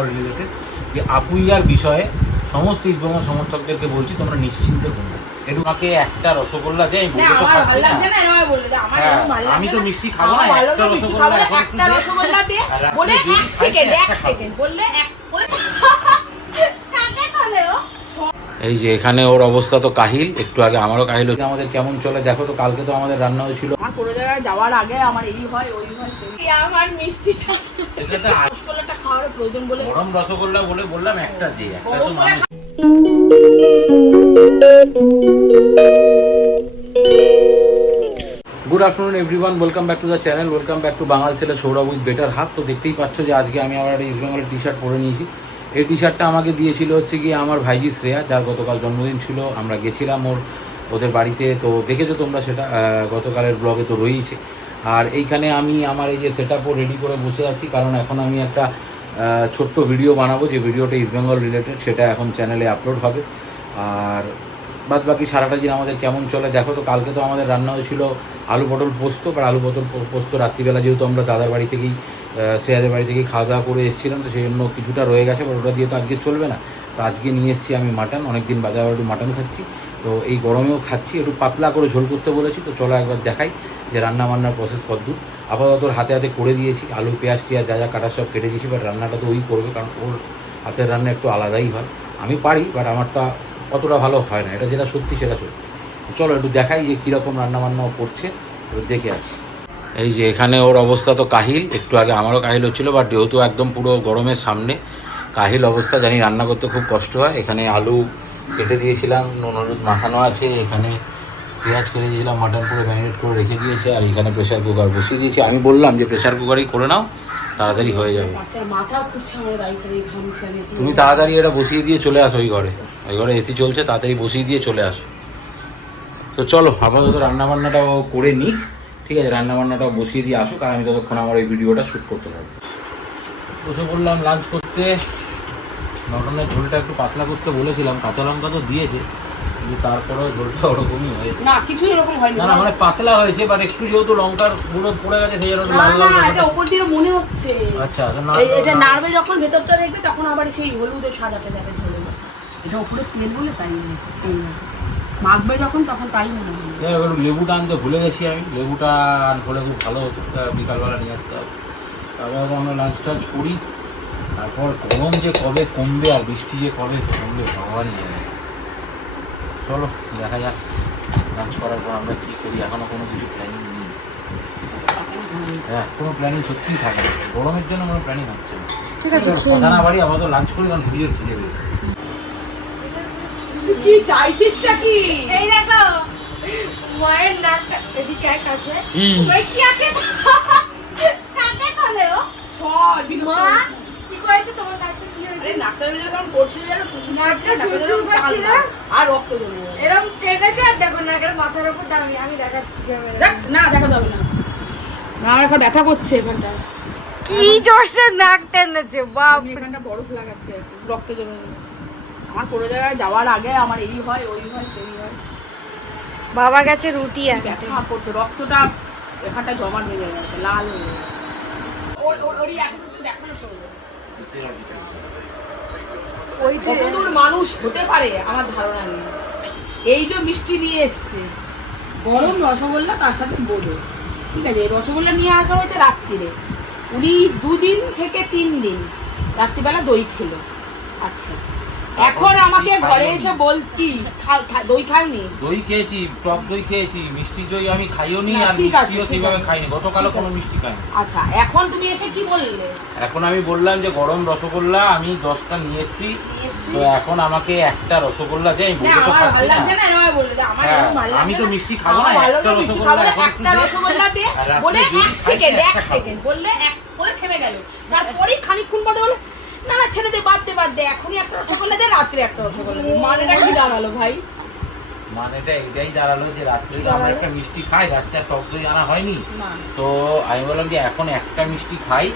Bengal related, যে আপুইয়ার বিষয়ে সমস্ত ইস্ট বেঙ্গল সমর্থকদেরকে বলছি তোমরা নিশ্চিন্তে ঘুমো। একটু আমাকে একটা রসগোল্লা দেয়, আমি তো মিষ্টি খাবো না, একটা রসগোল্লা দে। এই যে এখানে ওর অবস্থা তো কাহিল, একটু আগে আমারও কাহিল হচ্ছে। আমাদের কেমন চলে দেখো তো, কালকে তো আমাদের রান্না হয়েছিল। আমার কোনো জায়গায় যাওয়ার আগে আমার এই হয় ওই হয় সেই, আমার মিষ্টিটা রসগোল্লাটা খাওয়ার প্রয়োজন বলে গরম রসগোল্লা বলে বললাম একটা দে, একটা তো মানুষ। Good afternoon everyone, welcome back to the channel, welcome back to বাঙাল ছেলে সৌরভ উইথ বেটার হাত। তো দেখতেই পাচ্ছ যে আজকে আমি আমার একটা ইস্ট বেঙ্গলের টি শার্ট পরে নিয়েছি। এই টি শার্টটা আমাকে দিয়েছিল হচ্ছে গিয়ে আমার ভাইজি শ্রেয়া, যার গতকাল জন্মদিন ছিল। আমরা গেছিলাম ওদের বাড়িতে, তো দেখেছো তোমরা সেটা, গতকালের ব্লগে তো রয়েছে। আর এইখানে আমি আমার এই যে সেট আপও রেডি করে বসে আছি, কারণ এখন আমি একটা ছোট্ট ভিডিও বানাবো, যে ভিডিওটা ইস্ট বেঙ্গল রিলেটেড, সেটা এখন চ্যানেলে আপলোড হবে। আর বাদ বাকি সারাটা দিন আমাদের কেমন চলে দেখো তো। কালকে তো আমাদের রান্না হয়েছিল আলু পটল পোস্ত, বা আলু পটল পোস্ত রাত্রিবেলা, যেহেতু আমরা দাদার বাড়ি থেকেই শ্রেয়াদের বাড়ি থেকেই খাওয়া দাওয়া করে এসেছিলাম, তো সেই জন্য কিছুটা রয়ে গেছে, বাট ওটা দিয়ে তো আজকে চলবে না। তো আজকে নিয়ে এসেছি আমি মাটন, অনেকদিন বাদে আবার একটু মাটন খাচ্ছি। তো এই গরমেও খাচ্ছি, একটু পাতলা করে ঝোল করতে বলেছি। তো চলো একবার দেখাই যে রান্না বান্নার প্রসেস কতদূর। আপাতত হাতে হাতে করে দিয়েছি, আলু পেঁয়াজ টিয়াজ যা যা কাটার সব কেটে দিয়েছি, বাট রান্নাটা তো ওই করবে, কারণ ওর হাতের রান্না একটু আলাদাই হয়। আমি পারি, বাট আমারটা অতটা ভালো হয় না, এটা যেটা সত্যি সেটা সত্যি। চলো একটু দেখাই যে কীরকম রান্নাবান্নাও করছে, দেখে আসি। এই যে এখানে ওর অবস্থা তো কাহিল, একটু আগে আমারও কাহিল হচ্ছিলো, বাট যেহেতু একদম পুরো গরমের সামনে কাহিল অবস্থা, জানি রান্না করতে খুব কষ্ট হয়। এখানে আলু কেটে দিয়েছিলাম, নুন হলুদ মাখানো আছে, এখানে পেঁয়াজ কেটে দিয়েছিলাম, মাটন পুরো ম্যারিনেট করে রেখে দিয়েছে। আর এখানে প্রেশার কুকার বসিয়ে দিয়েছি। আমি বললাম যে প্রেশার কুকারই করে নাও, তাড়াতাড়ি হয়ে যাবে। তুমি তাড়াতাড়ি এটা বসিয়ে দিয়ে চলে আসো, ওই ঘরে এসি চলছে, তাড়াতাড়ি বসিয়ে দিয়ে চলে আসো। তো চলো আপাতত রান্নাবান্নাটাও করে নিই, ঠিক আছে? রান্নাবান্নাটাও বসিয়ে দিয়ে আসো, কারণ আমি ততক্ষণ আমার এই ভিডিওটা শ্যুট করতে পারবো। বসে বললাম লাঞ্চ করতে। মটনের ঝোলটা একটু পাতলা করতে বলেছিলাম, কাঁচা লঙ্কা তো দিয়েছে, কিন্তু তারপরেও ঝোলটা ওরকমই হয়েছে। না কিছু এরকম হয়নি, না মানে পাতলা হয়েছে, বাট একটু যেহেতু লঙ্কার গুঁড়ো পড়ে গেছে সেই জন্য লাল লাল। এটা উপর দিয়ে মনে হচ্ছে। আচ্ছা, এটা নাড়বে যখন ভেতরটা দেখবে, তখন আবার সেই হলুদের সাদাটা যাবে ঝোলে। এটা উপরে তেল বলে তাই এই মাখবে যখন, তখন তাই মনে হয়। এবার লেবুটা আনতে ভুলে গেছি আমি, লেবুটা আনলে খুব ভালো হতো, বিকালবেলা নিয়ে আসতে হবে। তারপর আমরা লাঞ্চ টাঞ্চ করি, তারপর গরম যে কবে কমবে আর বৃষ্টি যে কবে কমবে ভগবানই জানে। চলো দেখা যাক লাঞ্চ করার পর আমরা কী করি। এখনও কোনো কিছু প্ল্যানিং নেই। হ্যাঁ, কোনো প্ল্যানিং সত্যিই থাকে না, গরমের জন্য কোনো প্ল্যানিং হচ্ছে না। কথা না বাড়ি আপাতত লাঞ্চ করি, কারণ ভিডিও খিদে পেয়েছে। কি চাইছিসটা কি? এই দেখো মায়ের নাকটা এদিকে এক আছে, ওই কি আছে কাকে তোলেও সর মা কি করেছে তোমার নাকটা? কি হয়েছে? আরে নাকটা বের যখন করছিল যেন সুসু নাকটা সুসু করছিল আর রক্ত বেরোলো। এরকম টেনেছে, আর দেখো নাকের মাথার উপর দাঁড়িয়ে আমি দেখাচ্ছি ক্যামেরা। দেখ না, দেখা যাবে না। না আমার এখন ব্যথা করছে এখানটায়। কি জোরসে নাক টেনেছে বাপ! আমি এখানটা বরফ লাগাচ্ছে, রক্ত জমে গেছে। আমার কোনো জায়গায় যাওয়ার আগে আমার এই হয় ওই হয় সেই হয়। বাবা গেছে রুটি আনতে, ব্যথা করছে, রক্তটা এখানটা জমাট বেজে গেছে, লাল হয়ে গেছে। ওরই এখন দেখানো চলবে। ওই যে কতদূর মানুষ হতে পারে আমার ধারণা নেই। এই যে মিষ্টি নিয়ে এসছে, গরম রসগোল্লা, তার সাথে বোঁদে, ঠিক আছে? এই রসগোল্লা নিয়ে আসা হয়েছে রাত্রিরে। উনি 2 দিন থেকে 3 দিন রাত্রিবেলা দই খেলো। আচ্ছা, এখন আমাকে ঘরে এসে বল কি দই খাওনি? দই খেয়েছি, টক দই খেয়েছি, মিষ্টি দই আমি খাইও নি, আর ঠিক আছে, মিষ্টিও সেইভাবে খাইনি, গতকালও কোনো মিষ্টি খাইনি। আচ্ছা, এখন তুমি এসে কি বললে? এখন আমি বললাম যে গরম রসগোল্লা আমি 10টা নিয়ে এসেছি, তো এখন আমাকে একটা রসগোল্লা দেয়। না আমার ভালো লাগছে না, এরকম বললে যে আমার এরকম ভালো লাগছে। আমি তো মিষ্টি খাবো না, একটা রসগোল্লা একটা রসগোল্লা দে বলে 1 সেকেন্ড বললে, এক বলে থেমে গেল। তারপরেই খানিকক্ষণ বাদে বলে না না ছেড়ে দে, বাদ দে, এখনই একটা রসগোল্লা দে, রাত্রে একটা রসগোল্লা দে। মানেটা কি দাঁড়ালো ভাই? মানেটা এটাই দাঁড়ালো যে রাত্রে আমরা একটা মিষ্টি খাই, রাত্রে টক দই আনা হয়নি। তো আমি বললাম যে এখন একটা মিষ্টি খাই,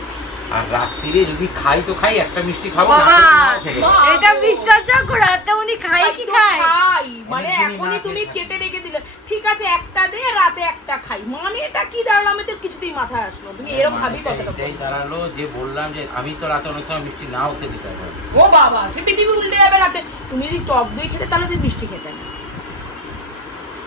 আর রাত্রিরে যদি খাই তো খাই, একটা মিষ্টি খাবো না বাবা, নাও খেতে পারবো। এটা বিশ্বাস করো তো উনি খাই কি খায়? খাই মানে অনেকদিনই এখনই না তুমি খেতে। কেটে রেখে দিলে ঠিক আছে, একটা দে রাতে একটা খাই, মানে এটা কি দাঁড়ালো? আমি তো কিছুতেই মাথায় আসলো, তুমি এরকম ভাবি মানে কথাটা এটাই দাঁড়ালো যে বললাম যে আমি তো রাতে অনেক সময় মিষ্টি নাও খেতে পারবো। ও বাবা, সে পৃথিবী উল্টে যাবে রাতে। তুমি যদি টক দই খেতে তাহলে তুমি মিষ্টি খেতে না।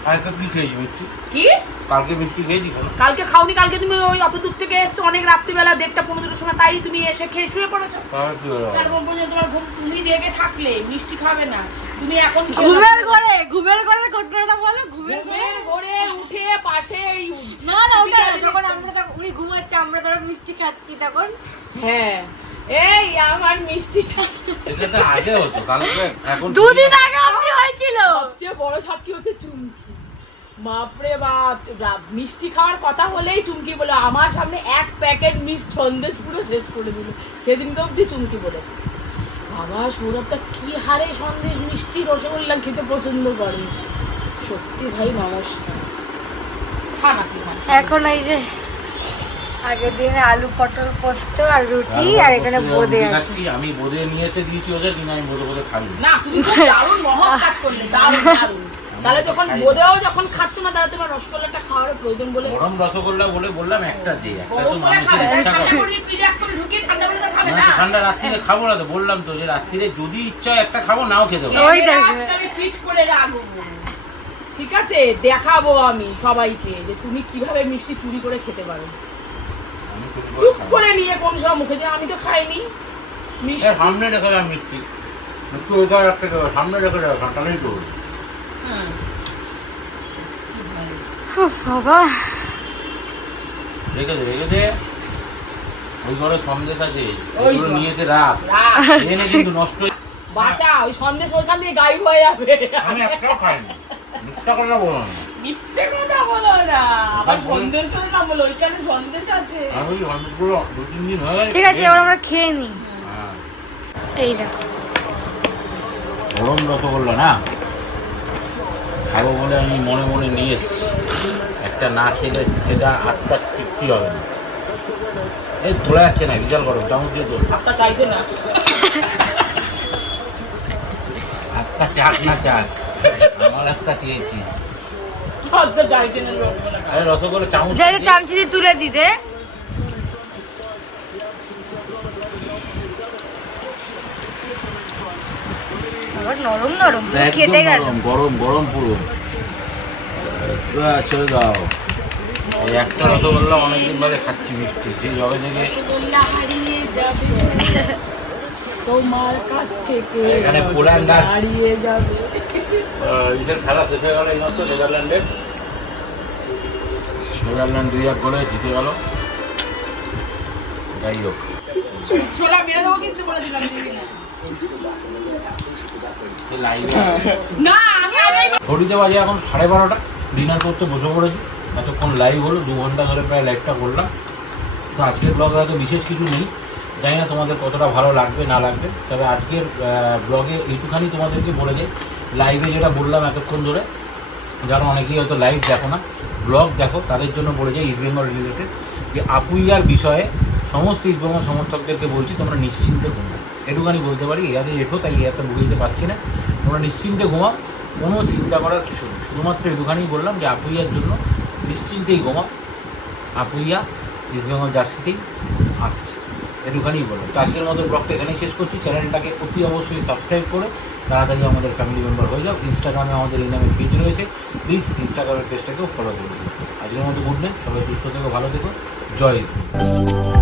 কালকে কি খেয়েছি মিষ্টি? কি কালকে মিষ্টি খেয়েছি কেন? কালকে খাওনি? কালকে তুমি ওই অত দূর থেকে এসছো অনেক রাত্রিবেলা 1:30-1:15 সময়, তাই তুমি এসে খেয়ে শুয়ে পড়েছো। তাহলে কি হলো? তারপর পর্যন্ত তোমার ঘুম, তুমি জেগে থাকলে মিষ্টি খাবে না। তুমি এখন খেয়ে ঘুমের নাও। ঘরে, ঘুমের ঘরের ঘটনাটা বলো। ঘুমের ঘরে ঘুমের ঘরে উঠে পাশে না না, ওটা না, যখন আমরা তখন উনি ঘুমাচ্ছে, আমরা ধরো মিষ্টি খাচ্ছি তখন। হ্যাঁ, এই আমার মিষ্টিটা সেটা তো আগে হতো, কালকে এখন দুদিন আগে অবধি হয়েছিল। সবচেয়ে বড় সাক্ষী হচ্ছে চুমকি। বাপরে বাপ, মিষ্টি খাওয়ার কথা হলেই চুমকি বলে আমার সামনে 1 প্যাকেট মিষ্টি সন্দেশ পুরো শেষ করে দিল। সেদিনকে অবধি চুমকি বলেছে। বাবা, সৌরভটা কি হারে সন্দেশ, মিষ্টি, রসগোল্লা খেতে পছন্দ করে। সত্যি ভাই নমস্কার। খা না তুই খা। এখন এই যে আগের দিনে আলু পটল পোস্ত আর রুটি, আর এখানে বোঁদে আছে। খাচ্ছি, আমি বোঁদে নিয়ে এসে দিয়েছি ওদের, কিন্তু আমি বোঁদে খাই না। না, তুমি খুব দারুণ মহৎ কাজ করলে, দারুণ দারুণ। তাহলে যখন বোধেও যখন খাচ্ছ না, তাহলে তোমার রসগোল্লাটা খাওয়ার প্রয়োজন বলে গরম রসগোল্লা বলে বললাম একটা দে, একটা তো গরম করে মানুষের খাবে, ইচ্ছা ঠান্ডা করে। করে ফ্রিজে এক করে ঢুকিয়ে ঠান্ডা করে তো খাবে না, না। ঠান্ডা রাত্রিরে খাবো না তো, বললাম তো যে রাত্রিরে যদি ইচ্ছা হয় একটা খাবো, নাও খেতে পারবো। ওই দেখো। আজকে আমি ফিট করে রাখবো, ঠিক আছে? দেখাবো আমি সবাইকে যে তুমি কিভাবে মিষ্টি চুরি করে খেতে পারো। আমি চুরি করে টুক খাবো। করে নিয়ে কোন সময় মুখে দিয়ে, আমি তো খাইনি মিষ্টি। সামনে রেখে দেয় মিষ্টি, একটু ওইটা একটা সামনে রেখে দেয়, তাহলেই তো হলো। হ্যাঁ। কি ভালো। উফ, বাবা রেখে দে ওই ঘরে সন্দেশ আছে, ওই ওইগুলো যে। নিয়েছে রাখ, রাখ, এনে কিন্তু নষ্ট হয়ে- বাঁচা, ওই সন্দেশ ওইখান দিয়ে গায়েব হয়ে যাবে। আমি একটাও খাইনি, মিথ্যা কথা বলো না। মিথ্যে কথা বলো না, আবার তারপরে? সন্দেশ না বলো, ওইখানে সন্দেশ আছে। আমি ওই সন্দেশগুলো 2-3 দিন হয়ে গেছে। ঠিক আছে, এবার আমরা খেয়ে নিই। হ্যাঁ। এই দেখো, গরম রসগোল্লা না খাবো বলে আমি মনে মনে নিয়ে এসেছি, একটা না খেলে সেটা আত্মার তৃপ্তি হবে না। এই তোলা যাচ্ছে না, বিশাল গরম, চামচ দিয়ে তোল। আপনার চাইছে না। আত্মা চাক না চাক, আমার আত্মা চেয়েছি। আপনার চাইছে না রসগোল্লা। আরে রসগোল্লা চামচ যে দিয়ে- চামচি দিয়ে তুলে দিতে। আবার নরম নরম, পুরো একদম খেতে গেল। গরম গরম গরম পুরো। ছেড়ে দাও। এই একটা রসগোল্লা অনেকদিন বাদে খাচ্ছি মিষ্টি, সেই জবে থেকে। রসগোল্লা হারিয়ে যাবে তোমার কাছ থেকে, এখানে পোল্যান্ড আর- হারিয়ে যাবে। ইসের খেলা শেষ হয়ে গেল এইমাত্র, নেদারল্যান্ডের। নেদারল্যান্ড 2-1 গোলে জিতে গেল। যাই হোক, ছোলা মেরে দেবো কিন্তু বলে দিলাম, দিবি না। না, আমি আগে ঘড়িতে বাজে এখন 12:30, ডিনার করতে বসে পড়েছি। এতক্ষণ লাইভ হলো, 2 ঘন্টা ধরে প্রায় লাইভটা করলাম। তো আজকের ব্লগে হয়তো বিশেষ কিছু নেই, জানি না তোমাদের কতটা ভালো লাগবে না লাগবে। তবে আজকের ব্লগে এইটুখানি তোমাদেরকে বলে যাই, লাইভে যেটা বললাম এতক্ষণ ধরে, যারা অনেকেই হয়তো লাইভ দেখো না, ব্লগ দেখো, তাদের জন্য বলে যাই ইস্ট বেঙ্গল রিলেটেড যে আপুইয়ার বিষয়ে সমস্ত ইস্ট বেঙ্গল সমর্থকদেরকে বলছি, তোমরা নিশ্চিন্তে ঘুমাও। একটুখানি বলতে পারি, ইয়াতে এঠো, তাই ইয়াতে বুঝতে পারছি না, তোমরা নিশ্চিন্তে ঘুমাও, কোনো চিন্তা করার কিছু নেই। শুধুমাত্র একটুখানি বললাম যে আপুইয়ার জন্য নিশ্চিন্তেই ঘুমাও, আপুইয়া ইস্ট বেঙ্গল জার্সিতেই আসছে, একটুখানি বললাম। তো আজকের মতো ব্লগটা এখানেই শেষ করছি। চ্যানেলটাকে অতি অবশ্যই সাবস্ক্রাইব করে তাড়াতাড়ি আমাদের ফ্যামিলি মেম্বার হয়ে যাও। ইনস্টাগ্রামে আমাদের এই নামে পেজ রয়েছে, প্লিজ ইনস্টাগ্রামের পেজটাকেও ফলো করে দিন। আজকের মতো গুড নাইট, সবাই সুস্থ থেকো, ভালো থেকো, জয় ইস্ট বেঙ্গল।